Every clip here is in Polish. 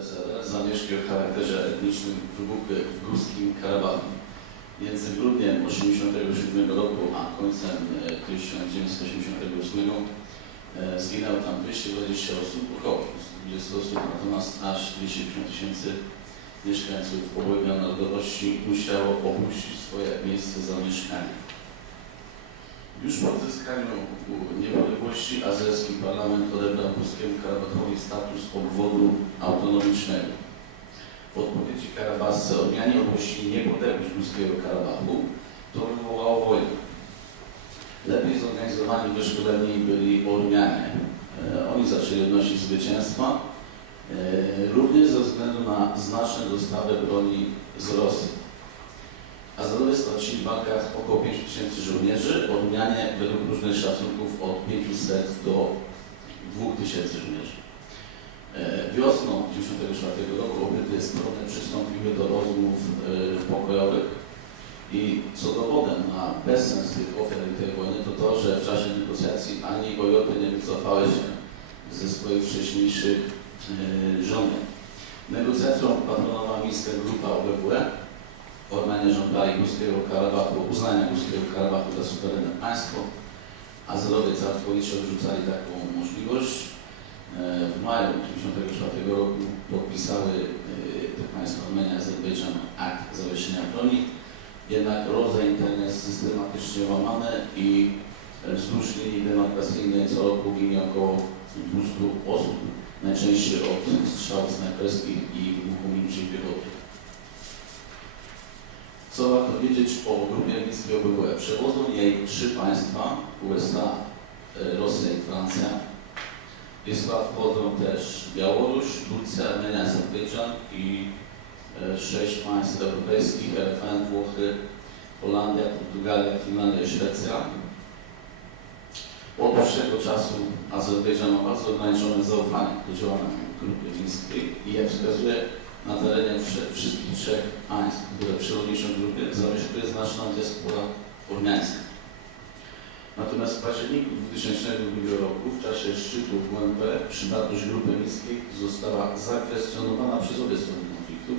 ZSRR zamieszki o charakterze etnicznym wybuchły w górskim Karabachu. Między grudniem 1987 roku a końcem e, 1988 e, zginęło tam 220 osób, około 20 osób, natomiast aż 250 tysięcy mieszkańców obojga narodowości musiało opuścić swoje miejsce zamieszkania. Już po odzyskaniu niepodległości azerski parlament odebrał Górskiemu Karabachowi status obwodu autonomicznego. W odpowiedzi Karabasce Ormianie ogłosili niepodległość Górskiego Karabachu. To wywołało wojnę. Lepiej zorganizowani, wyszkoleni byli Ormianie. E, Oni zaczęli odnosić zwycięstwa, e, również ze względu na znaczne dostawy broni z Rosji. Azerowie stracili w walkach około 5 tysięcy żołnierzy, Ormianie według różnych szacunków od 500 do 2000 żołnierzy. E, Wiosną 1994 roku obydwie strony przystąpiły do rozmów e, pokojowych i co dowodem na bezsens tych ofiar tej wojny to to, że w czasie negocjacji ani Ojoty nie wycofały się ze swoich wcześniejszych e, żądań. Negocjacją patronowała miejska grupa OBWE, Ormianie żądali Górskiego Karabachu, uznania Górskiego Karabachu za suwerenne państwo, a Azerowie całkowicie odrzucali taką możliwość. E, W maju 1994 roku podpisały e, te państwa Armenia i Azerbejdżan akt zawieszenia broni, jednak rodzaj ten jest systematycznie łamany i wzdłuż linii demarkacyjnej co roku ginie około 200 osób, najczęściej od strzałów snajperskich i wybuchu niczej piechoty. Co warto wiedzieć o grupie miejskiej OBWE? Przewodzą jej trzy państwa, USA, e, Rosja i Francja. W skład wchodzą też Białoruś, Turcja, Armenia, Azerbejdżan i e, sześć państw europejskich, RFN, Włochy, Holandia, Portugalia, Finlandia i Szwecja. Od dłuższego czasu Azerbejdżan ma bardzo ograniczone zaufanie do działania grupy miejskiej i jak wskazuje na terenie wszystkich trzech państw, które przewodniczą grupie, zamieszkuje znaczna diaspora ormiańska. Natomiast w październiku 2002 roku, w czasie szczytu WNP, przydatność grupy miejskiej została zakwestionowana przez obie strony konfliktu.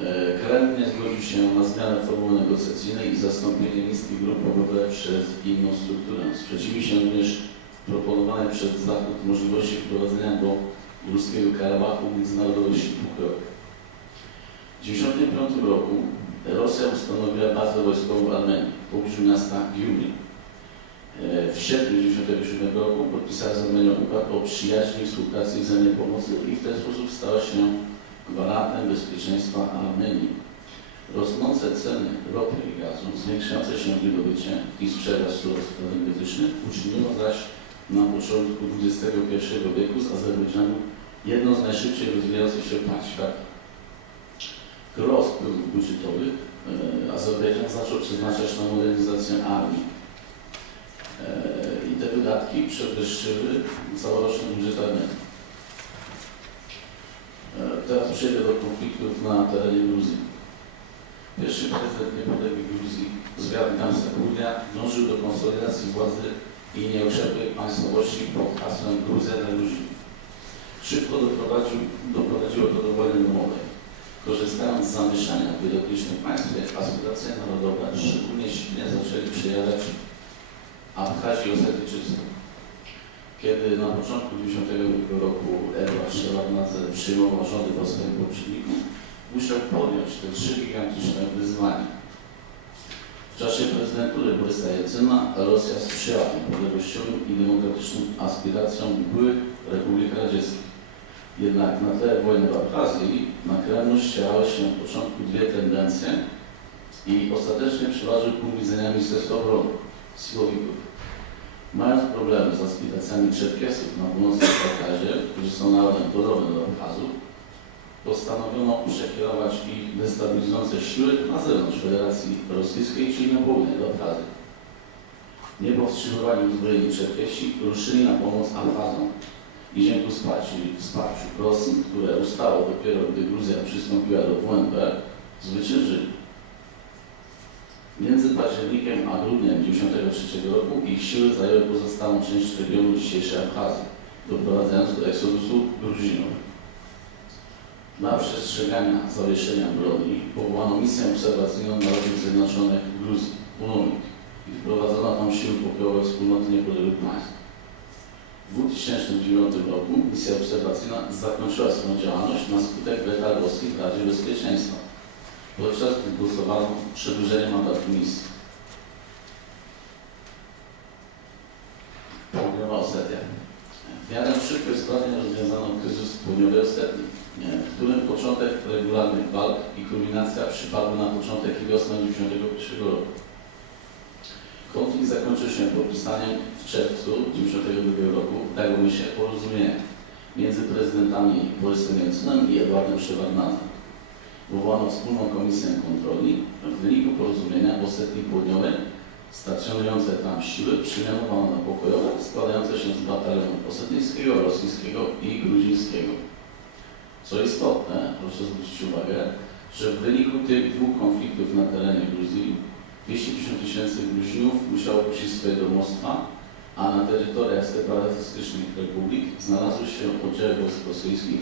E, Kreml nie zgodził się na zmianę formuły negocjacyjnej i zastąpienie miejskiej grupy OBWE przez inną strukturę. Sprzeciwi się również proponowanej przez Zachód możliwości wprowadzenia do Górskiego Karabachu międzynarodowych sił pokojowych. W 1995 roku Rosja ustanowiła bazę wojskową w Armenii, w pobliżu miasta Gyumri. E, W sierpniu 1997 roku podpisała z Armenią układ o przyjaźni współpracy i wzajemnej pomocy i w ten sposób stała się gwarantem bezpieczeństwa Armenii. Rosnące ceny ropy i gazu, zwiększające się wydobycie i sprzedaż surowców energetycznych uczyniło zaś na początku XXI wieku z Azerbejdżanu jedno z najszybciej rozwijających się państw świata. Gros wpływów budżetowych e, Azerbejdżan zaczął przeznaczać na modernizację armii. E, I te wydatki przewyższyły całoroczny budżet Armenii. E, Teraz przejdę do konfliktów na terenie Gruzji. Pierwszy prezydent niepodległej Gruzji, Zwiat Gamsa dążył do konsolidacji władzy i nieokrzepłej państwowości pod hasłem Gruzja dla ludzi. Szybko doprowadził, doprowadziło to do wojny domowej. Korzystając z zamieszania w wielotlicznym państwie, aspiracje narodowe szczególnie silnie zaczęli przejawiać Abchazji i Osetyjczycy. Kiedy na początku 1992 roku Edward Szewardnadze przyjmował rządy po swoim poprzedniku, musiał podjąć te trzy gigantyczne wyzwania. W czasie prezydentury Borysa Jelcyna Rosja sprzyjała niepodległościowym i demokratycznym aspiracjom byłych republik radzieckich. Jednak na tle wojny w Abchazji na Kremlu ścierały się od początku dwie tendencje i ostatecznie przeważył punkt widzenia Ministerstwa Obrony, siłowików. Mając problemy z aspiracjami Czerkesów na północnym Kaukazie, którzy są narodem podobnym do Abchazów, postanowiono przekierować ich destabilizujące siły na zewnątrz Federacji Rosyjskiej, czyli na południe do Abchazji. Niepowstrzymywani uzbrojeni Czerkesi ruszyli na pomoc Abchazom i dzięki wsparciu, wsparciu Rosji, które ustało dopiero gdy Gruzja przystąpiła do WNP, zwyciężyli. Między październikiem a grudniem 1993 roku ich siły zajęły pozostałą część regionu dzisiejszej Abchazji, doprowadzając do eksodusu. Dla przestrzegania zawieszenia broni powołano misję obserwacyjną Narodów Zjednoczonych Gruzji, UNOMIK, i wprowadzono tam siły pokojowe wspólnoty niepodległych państw. W 2009 roku misja obserwacyjna zakończyła swoją działalność na skutek weta Rosji w Radzie Bezpieczeństwa, podczas gdy głosowano przedłużenie mandatu misji. Południowa Osetia. W miarę szybko i sprawnie rozwiązano kryzys południowej Osetii, w którym początek regularnych walk i kulminacja przypadły na początek wiosny 1991 roku. Konflikt zakończył się podpisaniem w czerwcu 1992 roku w Dagomisie porozumienia między prezydentami Borysem Jelcynem i Edwardem Szewardnadem. Powołano wspólną komisję kontroli. W wyniku porozumienia Osetii Południowej stacjonujące tam siły przymianowano na pokojowe, składające się z batalionów osetyjskiego, rosyjskiego i gruzińskiego. Co istotne, proszę zwrócić uwagę, że w wyniku tych dwóch konfliktów na terenie Gruzji 250 tysięcy Gruzinów musiało opuścić swoje domostwa, a na terytoriach separatystycznych republik znalazły się oddziały wojsk rosyjskich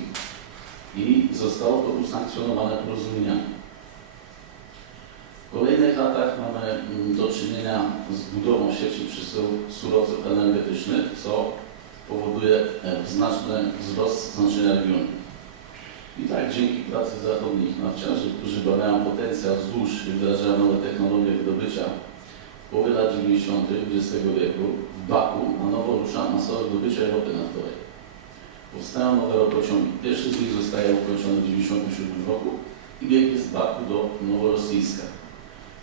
i zostało to usankcjonowane porozumieniami. W kolejnych latach mamy mm, do czynienia z budową sieci przesyłów surowców energetycznych, co powoduje e, znaczny wzrost znaczenia regionu. I tak dzięki pracy zachodnich narciarzy, którzy badają potencjał złóż i wdrażają nowe technologie wydobycia, w połowie lat 90. XX wieku w Baku na nowo rusza masowe wydobycie ropy naftowej. Powstają nowe ropociągi. Pierwszy z nich zostaje ukończony w 1997 roku i biegnie z Baku do Noworosyjska.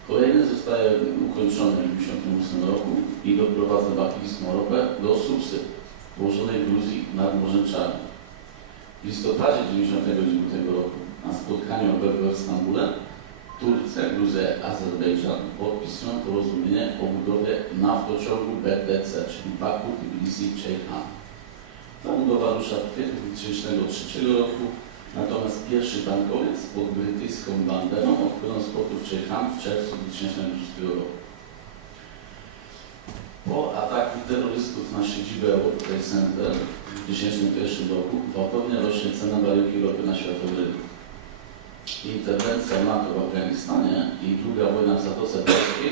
Kolejny zostaje ukończony w 1998 roku i doprowadza bakijską ropę do Supsy, położonej w Gruzji nad Morzem Czarnym. W listopadzie 1999 roku na spotkaniu OBWE w Stambule Turcja, Gruzja i Azerbejdżan podpisują porozumienie o budowie naftociągu BTC, czyli Baku, Tbilisi, Ceyhan. Ta budowa rusza w kwietniu 2003 roku, natomiast pierwszy tankowiec pod brytyjską banderą odpłynął z portu w Ceyhan w czerwcu 2006 roku. Po ataku terrorystów na siedzibę World Trade Center w 2001 roku baryłki ropy na światowym rynku. Interwencja NATO w Afganistanie i druga wojna w Zatoce Perskiej,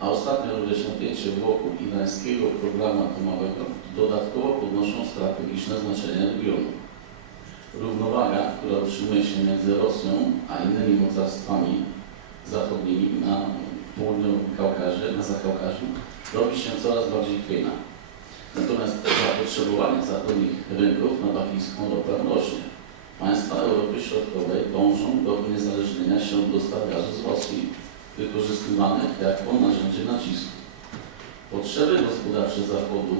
a ostatnio również napięcie wokół irańskiego programu atomowego dodatkowo podnoszą strategiczne znaczenie regionu. Równowaga, która utrzymuje się między Rosją a innymi mocarstwami zachodnimi na południowym Kaukazie, na Zakaukaziu, robi się coraz bardziej chwiejna. Natomiast zapotrzebowanie zachodnich rynków na bakijską ropę rośnie. Państwa Europy Środkowej dążą do uniezależnienia się od dostaw gazu z Rosji, wykorzystywanych jako narzędzie nacisku. Potrzeby gospodarcze Zachodu,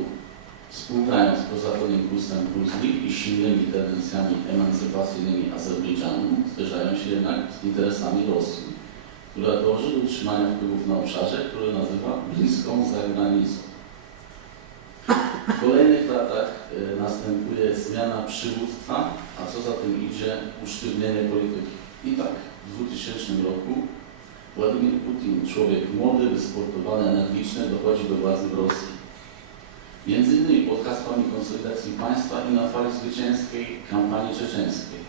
współgrając z prozachodnim kursem Gruzji i silnymi tendencjami emancypacyjnymi Azerbejdżanu, zderzają się jednak z interesami Rosji, która dąży do utrzymania wpływów na obszarze, który nazywa bliską zagranicą. W kolejnych latach y, następuje zmiana przywództwa, a co za tym idzie usztywnienie polityki. I tak, w 2000 roku Władimir Putin, człowiek młody, wysportowany, energiczny, dochodzi do władzy w Rosji. Między innymi pod hasłami konsolidacji państwa i na fali zwycięskiej kampanii czeczeńskiej.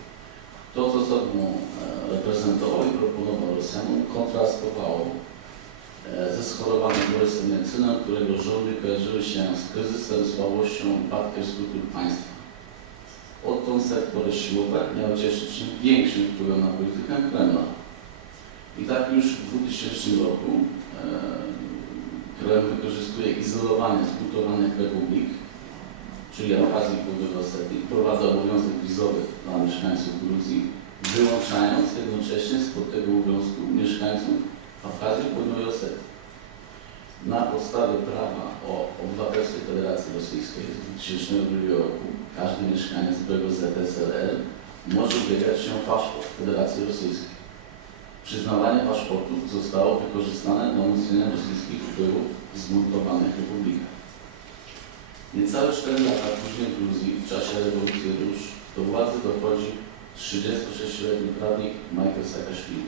To, co sobą e, reprezentował i proponował Rosjanom, kontrastowało e, ze schorowanym Borysem Jelcynem, którego rządy kojarzyły się z kryzysem, słabością, upadkiem struktur państwa. Odtąd sektory siłowe miały cieszyć się większym wpływem na politykę Kremla. I tak już w 2000 roku e, Kreml wykorzystuje izolowanie zbudowanych republik, czyli Abchazji i Południowej Osetii, wprowadza obowiązek wizowy dla mieszkańców Gruzji, wyłączając jednocześnie spod tego obowiązku mieszkańców Abchazji i Południowej Osetii. Na podstawie prawa obywatelstwie Federacji Rosyjskiej z 2002 roku każdy mieszkaniec byłego ZSRR może ubiegać się o paszport Federacji Rosyjskiej. Przyznawanie paszportów zostało wykorzystane do umocnienia rosyjskich wpływów w zmontowanych republikach. Niecałe 4 lata później w Gruzji, w czasie rewolucji róż, do władzy dochodzi 36-letni prawnik Michael Saakaszwili.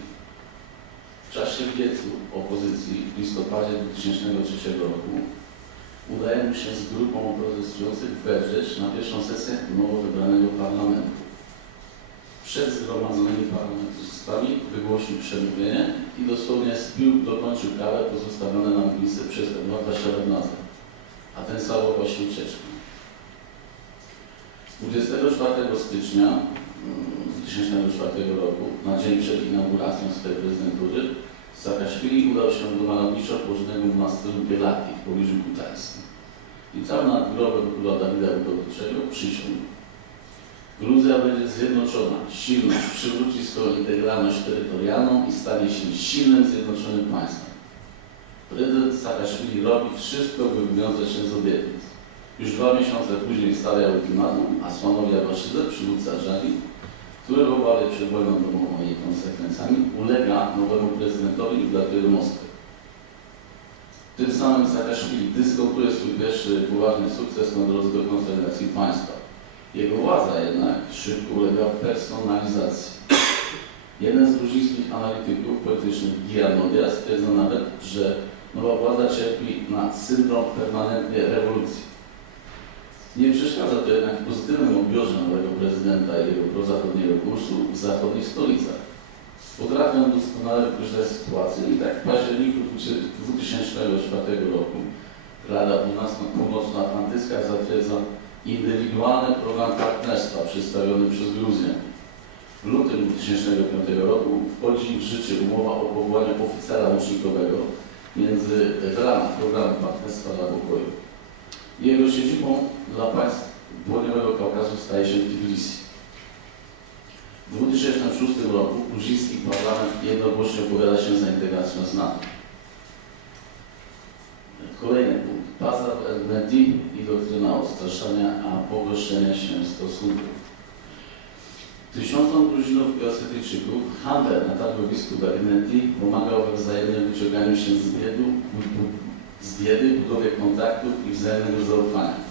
W czasie wiecu opozycji w listopadzie 2003 roku udaje mu się z grupą protestujących wedrzeć na pierwszą sesję nowo wybranego parlamentu. przed zgromadzonymi parlamentarzystami wygłosił przemówienie i dosłownie spił, dokończył kawę pozostawione na mównicy przez Edwarda Szarabnaza, a ten całował właśnie ucieczkę. 24 stycznia mm, 2004 roku, na dzień przed inauguracją swojej prezydentury, Saakaszwili udał się do malowniczo położonego monasteru Bielaki w pobliżu Kutańska. I tam nad grobem króla Dawida Budowniczego przysiągł. Gruzja będzie zjednoczona, silna, przywróci swoją integralność terytorialną i stanie się silnym, zjednoczonym państwem. Prezydent Saakaszwili robi wszystko, by wywiązać się z obietnic. Już dwa miesiące później stawia ultimatum, a Słanowi Abaszydze, przywódca Żali, który w obawie przed wojną domową i jej konsekwencjami ulega nowemu prezydentowi i wlatuje do Moskwy. Tym samym Saakaszwili dyskontuje swój pierwszy poważny sukces na drodze do konsolidacji państwa. Jego władza jednak szybko ulega personalizacji. Jeden z gruzińskich analityków politycznych, Gianodia, stwierdza nawet, że nowa władza cierpi na syndrom permanentnej rewolucji. Nie przeszkadza to jednak w pozytywnym odbiorze jego prozachodniego kursu w zachodnich stolicach. Potrafią doskonale wykorzystać sytuację i tak w październiku 2004 roku Rada Północnoatlantycka zatwierdza indywidualny program partnerstwa przedstawiony przez Gruzję. W lutym 2005 roku wchodzi w życie umowa o powołaniu oficera łącznikowego między w ramach programu partnerstwa dla pokoju. Jego siedzibą dla państw południowego Kaukazu staje się Tbilisi. W 2006 roku gruziński parlament jednogłośnie opowiada się za integracją z NATO. Kolejny punkt. Bazar Elmedi i doktryna odstraszania, a pogorszenia się stosunków. Tysiącom Gruzinów i Osetyjczyków handel na targowisku w Elmedi pomagał we wzajemnym wyciąganiu się z z biedy, budowie kontaktów i wzajemnego zaufania.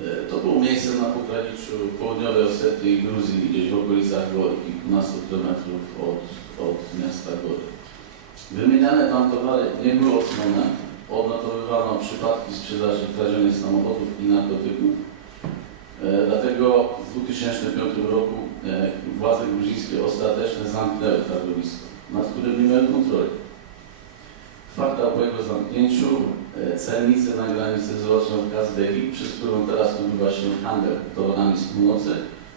E, To było miejsce na pograniczu południowej Osetii i Gruzji, gdzieś w okolicach Gory, kilkunastu kilometrów od, od miasta Gory. Wymieniane tam towary nie były ocenione, odnotowywano przypadki sprzedaży kradzionych samochodów i narkotyków. E, Dlatego w 2005 roku e, władze gruzińskie ostatecznie zamknęły targowisko, nad którym nie miały kontroli. Kwartał po jego zamknięciu celnicy na granicy z Rosją w Kazbegi, przez którą teraz odbywa się handel towarami z północy,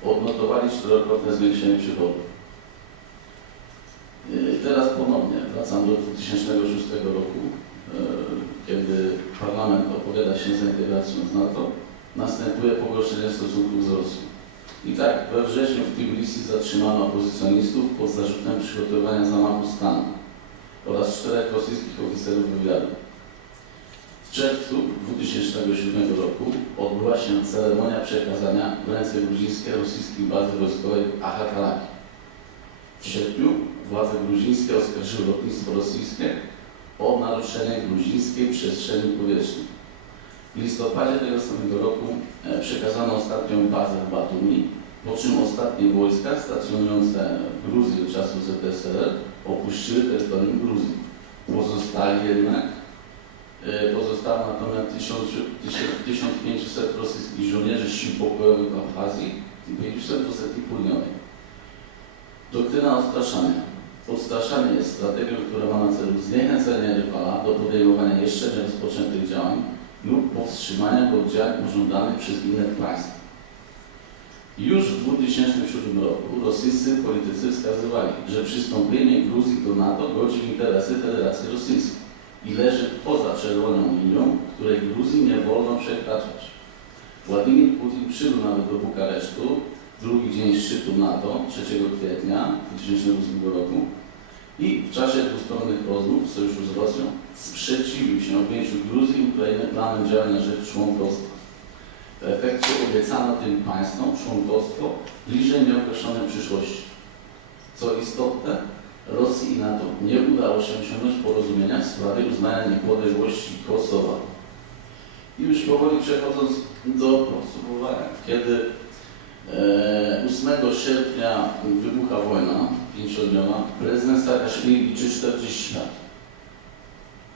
odnotowali czterokrotne zwiększenie przychodów. E, Teraz ponownie wracam do 2006 roku, e, kiedy parlament opowiada się za integracją z NATO, następuje pogorszenie stosunków z Rosją. I tak we wrześniu w Tbilisi zatrzymano opozycjonistów pod zarzutem przygotowania zamachu stanu oraz czterech rosyjskich oficerów wywiadu. Czerwcu 2007 roku odbyła się ceremonia przekazania w ręce gruzińskie rosyjskiej bazy wojskowej w Achakalaki. W sierpniu władze gruzińskie oskarżyły lotnictwo rosyjskie o naruszenie gruzińskiej przestrzeni powietrznej. W listopadzie tego samego roku e, przekazano ostatnią bazę w Batumi, po czym ostatnie wojska stacjonujące w Gruzji od czasów ZSRR opuściły terytorium Gruzji. Pozostali jednak, pozostało natomiast 1000 1500 rosyjskich żołnierzy sił pokojowych w Abchazji i 500 w Osetii Południowej. Doktryna odstraszania. Odstraszanie jest strategią, która ma na celu zniechęcenie rywala do podejmowania jeszcze nierozpoczętych działań lub powstrzymania go od działań pożądanych przez inne państwa. Już w 2007 roku rosyjscy politycy wskazywali, że przystąpienie Gruzji do NATO godzi interesy Federacji Rosyjskiej i leży poza czerwoną linią, której Gruzji nie wolno przekraczać. Władimir Putin przybył nawet do Bukaresztu, drugi dzień szczytu NATO 3 kwietnia 2008 roku i w czasie dwustronnych rozmów w sojuszu z Rosją sprzeciwił się objęciu Gruzji i Ukrainy planem działań na rzecz członkostwa. W efekcie obiecano tym państwom członkostwo w bliżej nieokreślonej przyszłości. Co istotne, Rosji i NATO nie udało się osiągnąć porozumienia w sprawie uznania niepodległości Kosowa. I już powoli przechodząc do podsumowania, kiedy e, 8 sierpnia wybucha wojna pięciodniowa, prezydent Saakaszwili liczy 40 lat.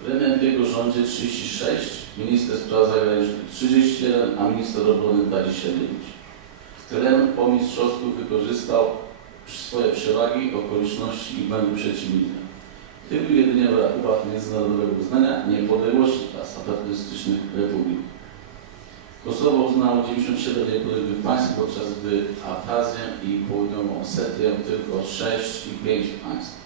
Premier w jego rządzie 36, minister spraw zagranicznych 31, a minister obrony 29. Teren po mistrzowsku wykorzystał swoje przewagi, okoliczności i błędy przeciwnika. Tylko jedynie brak uwag międzynarodowego uznania niepodległości państw apartystycznych republik. Kosowo uznało 97 niepodległych państw, podczas gdy Abchazję i Południową Osetię tylko 6 i 5 państw.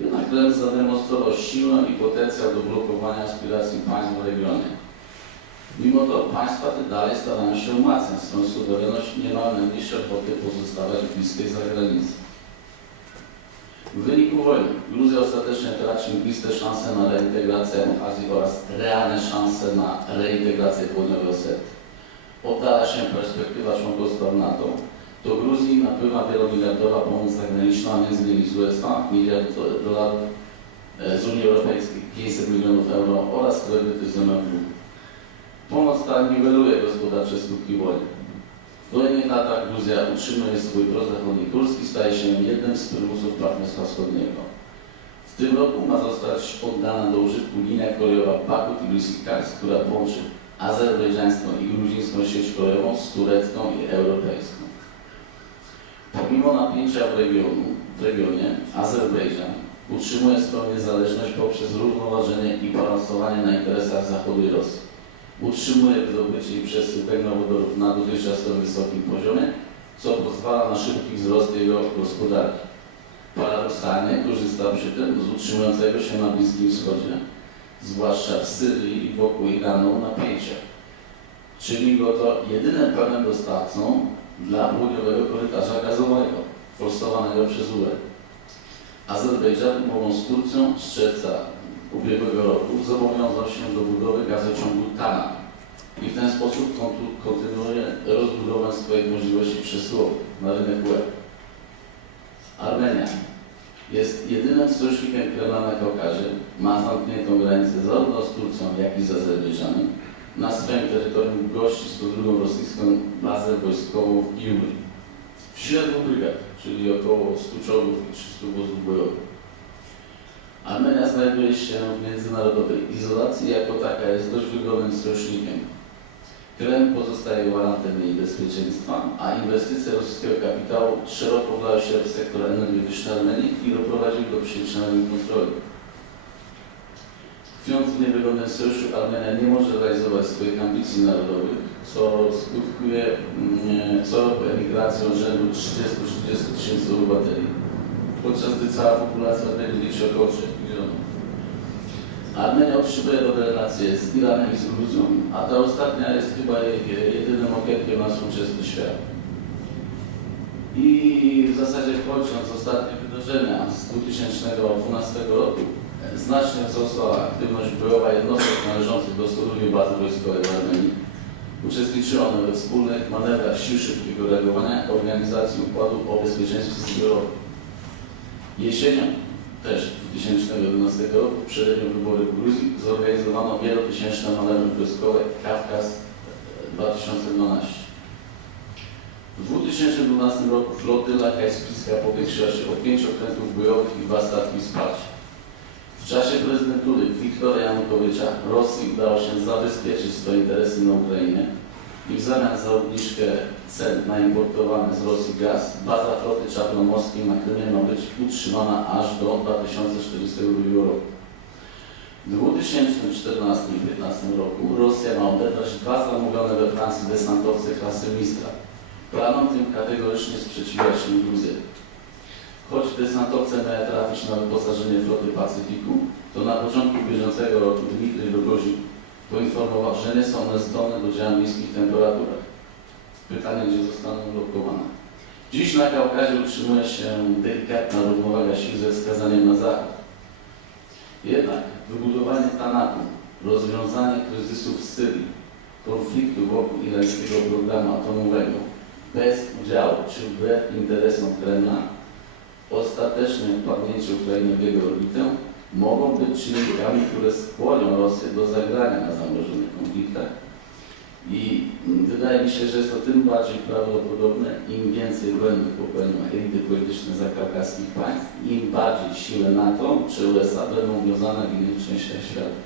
Jednak Krem zademonstrował siłę i potencjał do blokowania aspiracji państw w regionie. Mimo to państwa te dalej starają się umacniać swoją suwerenność i nie mają najmniejszej ochoty pozostawać w bliskiej zagranicy. W wyniku wojny Gruzja ostatecznie traci mgliste szanse na reintegrację Azji oraz realne szanse na reintegrację Południowej Osetii. Oddala się perspektywa członkostwa NATO. Do Gruzji napływa wielomiliardowa pomoc zagraniczna, innymi z USA, miliard do- dolarów, e, z Unii Europejskiej, 500 milionów euro oraz kredyty z MFW. Pomoc ta niweluje gospodarcze skutki wojny. W kolejnych latach Gruzja utrzymuje swój prozachodni kurs i staje się jednym z prymusów Partnerstwa Wschodniego. W tym roku ma zostać oddana do użytku linia kolejowa Baku-Tbilisi-Kars, która połączy azerbejdżańską i gruzińską sieć kolejową z turecką i europejską. Pomimo napięcia w, regionu, w regionie, Azerbejdżan utrzymuje swoją niezależność poprzez równoważenie i balansowanie na interesach Zachodu i Rosji utrzymuje wydobycie i przesył węglowodorów na dotychczasowym wysokim poziomie, co pozwala na szybki wzrost jego gospodarki. Paradoksalnie korzysta przy tym z utrzymującego się na Bliskim Wschodzie, zwłaszcza w Syrii i wokół Iranu napięcia. Czyni go to jedynym pełnym dostawcą dla południowego korytarza gazowego, forsowanego przez UE. Azerbejdżan umową z Turcją z czerwca ubiegłego roku zobowiązał się do budowy gazociągu Tana i w ten sposób kontynuuje rozbudowę swoich możliwości przesyłowych na rynek UE. Armenia jest jedynym sojusznikiem Kremla na Kaukazie, ma zamkniętą granicę zarówno z Turcją, jak i z Azerbejdżanem. Na swoim terytorium gości 102 rosyjską bazę wojskową w sile dwóch brygad, czyli około 100 czołgów i 300 wozów bojowych. Armenia znajduje się w międzynarodowej izolacji, jako taka jest dość wygodnym sojusznikiem. Krem pozostaje gwarantem jej bezpieczeństwa, a inwestycje rosyjskiego kapitału szeroko wlały się w sektor energetyczny Armenii i doprowadziły do przeniesienia kontroli. Tkwiąc w niewygodnym sojuszu, Armenia nie może realizować swoich ambicji narodowych, co skutkuje mm, co roku emigracją rzędu 30-40 tysięcy obywateli podczas gdy cała populacja Armenii liczy około 3 milionów. Armenia utrzymuje dobre relacje z Iranem i z Gruzją, a ta ostatnia jest chyba jedynym okienkiem na współczesny świat. I w zasadzie kończąc ostatnie wydarzenia z 2012 roku, znacznie wzrosła aktywność bojowa jednostek należących do 102 bazy wojskowej w Armenii. Uczestniczyły one we wspólnych manewrach sił szybkiego reagowania organizacji Układu o Bezpieczeństwie Zbiorowym. Jesienią też 2011 roku w przededniu wybory w Gruzji zorganizowano wielotysięczne manewry wojskowe Kawkaz e, 2012. W 2012 roku flotyla kajspijska powiększyła się o pięć okrętów bojowych i dwa statki wsparcia. W czasie prezydentury Wiktora Janukowycza Rosji udało się zabezpieczyć swoje interesy na Ukrainie i w zamian za obniżkę cen na importowany z Rosji gaz, baza floty czarnomorskiej na Krymie ma być utrzymana aż do 2042 roku. W 2014 i 2015 roku Rosja ma odebrać dwa zamówione we Francji desantowce klasy Mistral. Planom tym kategorycznie sprzeciwia się Gruzja. Choć desantowce miały trafić na wyposażenie floty Pacyfiku, to na początku bieżącego roku Dmitrij Rogozik poinformował, że nie są one zdolne do działań w niskich temperaturach. Pytanie, gdzie zostaną blokowane. Dziś na Kaukazie utrzymuje się delikatna równowaga sił ze wskazaniem na zachód. Jednak wybudowanie Tanatu, rozwiązanie kryzysu w Syrii, konfliktu wokół irańskiego programu atomowego, bez udziału czy wbrew interesom Kremla, ostateczne wpadnięcie Ukrainy w jego orbitę mogą być czynnikami, które skłonią Rosję do zagrania na zamrożonych konfliktach. I mm, wydaje mi się, że jest to tym bardziej prawdopodobne, im więcej błędów popełnią elity polityczne zakaukaskich państw, im bardziej siły NATO czy USA będą wiązane w innych częściach świata.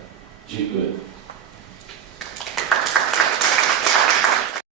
Dziękuję.